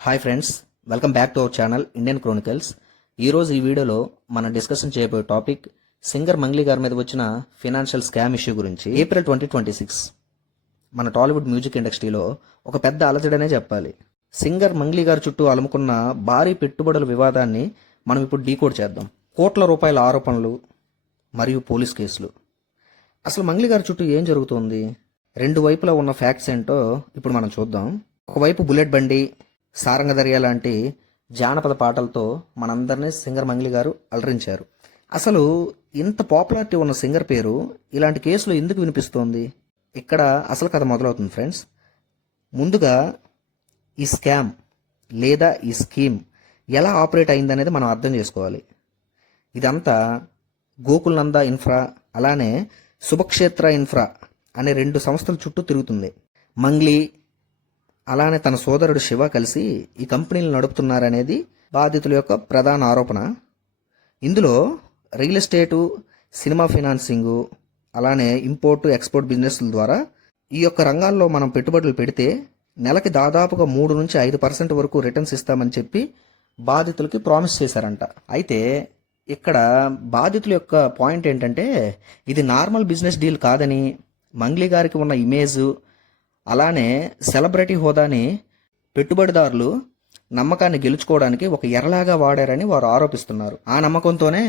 Hi friends, welcome back to our channel Indian Chronicles. ఈరోజు ఈ వీడియోలో మనం డిస్కషన్ చేయబోయే టాపిక్ సింగర్ మంగ్లీ గారి మీద వచ్చిన ఫినాన్షియల్ స్కామ్ ఇష్యూ గురించి. ఏప్రిల్ 2026 మన టాలీవుడ్ మ్యూజిక్ ఇండస్ట్రీలో ఒక పెద్ద అలజడనే చెప్పాలి. సింగర్ మంగ్లీ గారి చుట్టూ అలుముకున్న భారీ పెట్టుబడుల వివాదాన్ని మనం ఇప్పుడు డీకోడ్ చేద్దాం. కోట్ల రూపాయల ఆరోపణలు మరియు పోలీస్ కేసులు. అసలు మంగ్లీ గారి చుట్టూ ఏం జరుగుతోంది, రెండు వైపులా ఉన్న ఫ్యాక్ట్స్ ఏంటో ఇప్పుడు మనం చూద్దాం. ఒకవైపు బుల్లెట్ బండి, సారంగధర్య లాంటి జానపద పాటలతో మనందరినీ సింగర్ మంగ్లీ గారు అలరించారు. అసలు ఇంత పాపులారిటీ ఉన్న సింగర్ పేరు ఇలాంటి కేసులు ఎందుకు వినిపిస్తోంది? ఇక్కడ అసలు కథ మొదలవుతుంది ఫ్రెండ్స్. ముందుగా ఈ స్కామ్ లేదా ఈ స్కీమ్ ఎలా ఆపరేట్ అయిందనేది మనం అర్థం చేసుకోవాలి. ఇదంతా గోకుల్ నంద ఇన్ఫ్రా అలానే శుభక్షేత్ర ఇన్ఫ్రా అనే రెండు సంస్థల చుట్టూ తిరుగుతుంది. మంగ్లీ అలానే తన సోదరుడు శివ కలిసి ఈ కంపెనీలు నడుపుతున్నారనేది బాధితుల యొక్క ప్రధాన ఆరోపణ. ఇందులో రియల్ ఎస్టేటు, సినిమా ఫైనాన్సింగు, అలానే ఇంపోర్టు ఎక్స్పోర్ట్ బిజినెస్ల ద్వారా ఈ యొక్క రంగాల్లో మనం పెట్టుబడులు పెడితే నెలకి దాదాపుగా 3 నుంచి 5% వరకు రిటర్న్స్ ఇస్తామని చెప్పి బాధితులకి ప్రామిస్ చేశారంట. అయితే ఇక్కడ బాధితుల యొక్క పాయింట్ ఏంటంటే ఇది నార్మల్ బిజినెస్ డీల్ కాదని, మంగ్లీ గారికి ఉన్న ఇమేజ్ అలానే సెలబ్రిటీ హోదాని పెట్టుబడిదారులు నమ్మకాన్ని గెలుచుకోవడానికి ఒక ఎరలాగా వాడారని వారు ఆరోపిస్తున్నారు. ఆ నమ్మకంతోనే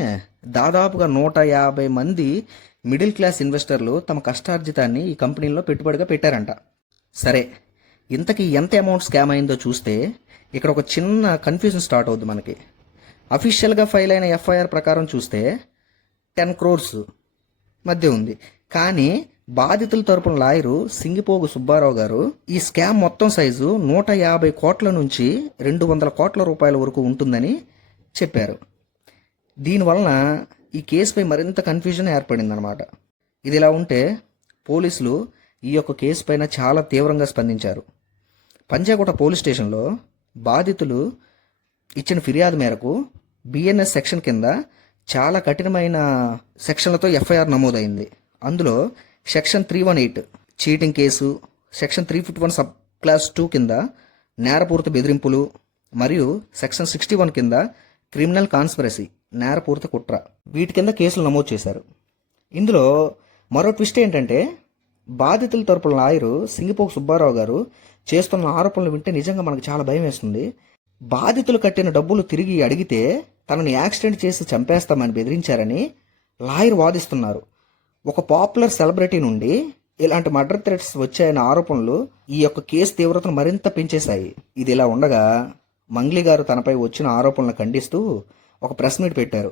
దాదాపుగా 150 మంది మిడిల్ క్లాస్ ఇన్వెస్టర్లు తమ కష్టార్జితాన్ని ఈ కంపెనీలో పెట్టుబడిగా పెట్టారంట. సరే, ఇంతకీ ఎంత అమౌంట్ స్కామ్ అయిందో చూస్తే ఇక్కడ ఒక చిన్న కన్ఫ్యూజన్ స్టార్ట్ అవుద్ది మనకి. అఫీషియల్గా ఫైల్ అయిన ఎఫ్ఐఆర్ ప్రకారం చూస్తే 10 crores మధ్య ఉంది. కానీ బాధితుల తరపున లాయరు సింగిపోగు సుబ్బారావు గారు ఈ స్కామ్ మొత్తం సైజు 150 కోట్ల నుంచి 200 కోట్ల రూపాయల వరకు ఉంటుందని చెప్పారు. దీనివలన ఈ కేసుపై మరింత కన్ఫ్యూజన్ ఏర్పడిందనమాట. ఇది ఇలా ఉంటే పోలీసులు ఈ యొక్క కేసు పైన చాలా తీవ్రంగా స్పందించారు. పంజాగుట్ట పోలీస్ స్టేషన్లో బాధితులు ఇచ్చిన ఫిర్యాదు మేరకు బిఎన్ఎస్ సెక్షన్ కింద చాలా కఠినమైన సెక్షన్లతో ఎఫ్ఐఆర్ నమోదైంది. అందులో section 318 cheating case, section 351 sub class 2 కింద నేరపూరిత బెదిరింపులు మరియు సెక్షన్ 61 కింద క్రిమినల్ కాన్స్పిరసీ నేరపూరిత కుట్ర, వీటి కింద కేసులు నమోదు చేశారు. ఇందులో మరో ట్విస్ట్ ఏంటంటే బాధితుల తరపున లాయరు సింగిపోగు సుబ్బారావు గారు చేస్తున్న ఆరోపణలు వింటే నిజంగా మనకు చాలా భయం వేస్తుంది. బాధితులు కట్టిన డబ్బులు తిరిగి అడిగితే తనని యాక్సిడెంట్ చేసి చంపేస్తామని బెదిరించారని లాయర్ వాదిస్తున్నారు. ఒక పాపులర్ సెలబ్రిటీ నుండి ఇలాంటి మర్డర్ థ్రెట్స్ వచ్చాయన్న ఆరోపణలు ఈ యొక్క కేసు తీవ్రతను మరింత పెంచేశాయి. ఇది ఇలా ఉండగా మంగ్లీ గారు తనపై వచ్చిన ఆరోపణలను ఖండిస్తూ ఒక ప్రెస్ మీట్ పెట్టారు.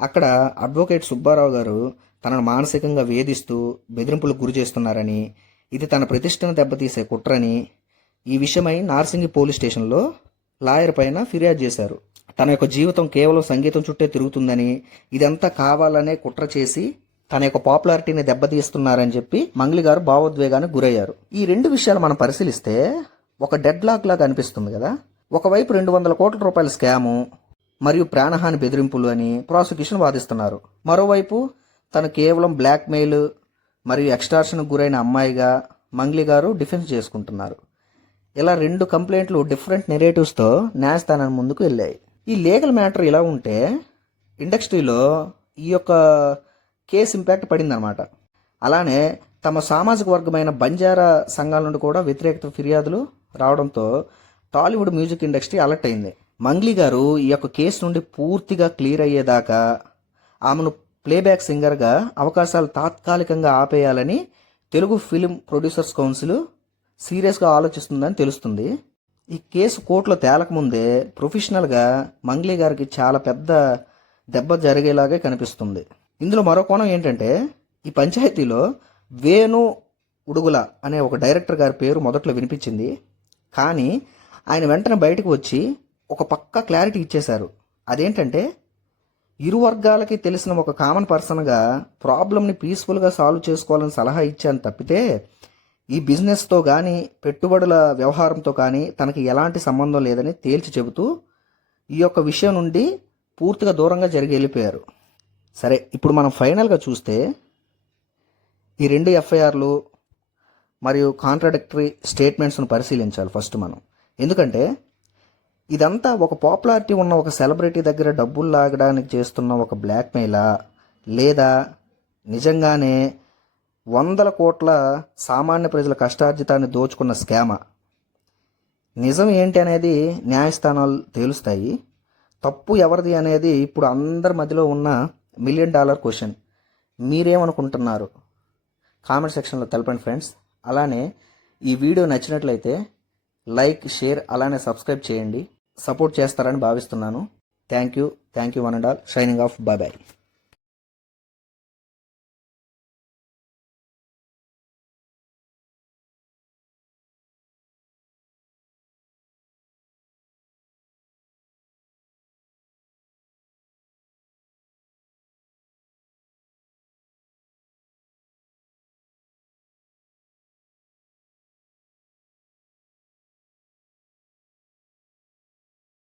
అక్కడ అడ్వకేట్ సుబ్బారావు గారు తనను మానసికంగా వేధిస్తూ బెదిరింపులకు గురి చేస్తున్నారని, ఇది తన ప్రతిష్టను దెబ్బతీసే కుట్రని, ఈ విషయమై నార్సింగి పోలీస్ స్టేషన్లో లాయర్ పైన ఫిర్యాదు చేశారు. తన యొక్క జీవితం కేవలం సంగీతం చుట్టే తిరుగుతుందని, ఇదంతా కావాలనే కుట్ర చేసి తన యొక్క పాపులారిటీని దెబ్బతీస్తున్నారని చెప్పి మంగ్లీ గారు భావోద్వేగానికి గురయ్యారు. ఈ రెండు విషయాలు మనం పరిశీలిస్తే ఒక డెడ్ లాక్ లాగా అనిపిస్తుంది కదా. ఒకవైపు 200 కోట్ల రూపాయల స్కాము మరియు ప్రాణహాని బెదిరింపులు అని ప్రాసిక్యూషన్ వాదిస్తున్నారు. మరోవైపు తను కేవలం బ్లాక్ మెయిల్ మరియు ఎక్స్టార్షన్కు గురైన అమ్మాయిగా మంగ్లీ గారు డిఫెన్స్ చేసుకుంటున్నారు. ఇలా 2 కంప్లైంట్లు డిఫరెంట్ నెరేటివ్స్తో న్యాయస్థానాన్ని ముందుకు వెళ్ళాయి. ఈ లీగల్ మ్యాటర్ ఇలా ఉంటే ఇండస్ట్రీలో ఈ యొక్క కేసు ఇంపాక్ట్ పడిందనమాట. అలానే తమ సామాజిక వర్గమైన బంజారా సంఘాల నుండి కూడా వ్యతిరేకత ఫిర్యాదులు రావడంతో టాలీవుడ్ మ్యూజిక్ ఇండస్ట్రీ అలర్ట్ అయింది. మంగ్లీ గారు ఈ యొక్క కేసు నుండి పూర్తిగా క్లియర్ అయ్యేదాకా ఆమెను ప్లేబ్యాక్ సింగర్గా అవకాశాలు తాత్కాలికంగా ఆపేయాలని తెలుగు ఫిలిం ప్రొడ్యూసర్స్ కౌన్సిల్ సీరియస్గా ఆలోచిస్తుందని తెలుస్తుంది. ఈ కేసు కోర్టులో తేలకముందే ప్రొఫెషనల్గా మంగ్లీ గారికి చాలా పెద్ద దెబ్బ జరిగేలాగే కనిపిస్తుంది. ఇందులో మరో కోణం ఏంటంటే ఈ పంచాయతీలో వేణు ఉడుగుల అనే ఒక డైరెక్టర్ గారి పేరు మొదట్లో వినిపించింది. కానీ ఆయన వెంటనే బయటకు వచ్చి ఒక పక్కా క్లారిటీ ఇచ్చేశారు. అదేంటంటే ఇరు వర్గాలకి తెలిసిన ఒక కామన్ పర్సన్గా ప్రాబ్లమ్ని పీస్ఫుల్గా సాల్వ్ చేసుకోవాలని సలహా ఇచ్చాను తప్పితే ఈ బిజినెస్తో కానీ పెట్టుబడుల వ్యవహారంతో కానీ తనకి ఎలాంటి సంబంధం లేదని తేల్చి చెబుతూ ఈ యొక్క విషయం నుండి పూర్తిగా దూరంగా జరిగి వెళ్ళిపోయారు. సరే, ఇప్పుడు మనం ఫైనల్గా చూస్తే ఈ 2 ఎఫ్ఐఆర్లు మరియు కాంట్రాడిక్టరీ స్టేట్మెంట్స్ను పరిశీలించాలి ఫస్ట్ మనం. ఎందుకంటే ఇదంతా ఒక పాపులారిటీ ఉన్న ఒక సెలబ్రిటీ దగ్గర డబ్బులు లాగడానికి చేస్తున్న ఒక బ్లాక్మెయిలా, లేదా నిజంగానే వందల కోట్ల సామాన్య ప్రజల కష్టార్జితాన్ని దోచుకున్న స్కామా? నిజం ఏంటి అనేది న్యాయస్థానాలు తేలుస్తాయి. తప్పు ఎవరిది అనేది ఇప్పుడు అందరి మధ్యలో ఉన్న $1 మిలియన్ క్వశ్చన్. మీరేమనుకుంటున్నారు? కామెంట్ సెక్షన్లో తెలపండి ఫ్రెండ్స్. అలానే ఈ వీడియో నచ్చినట్లయితే లైక్, షేర్, అలానే సబ్స్క్రైబ్ చేయండి. సపోర్ట్ చేస్తారని భావిస్తున్నాను. Thank you one and all. Signing off. Bye.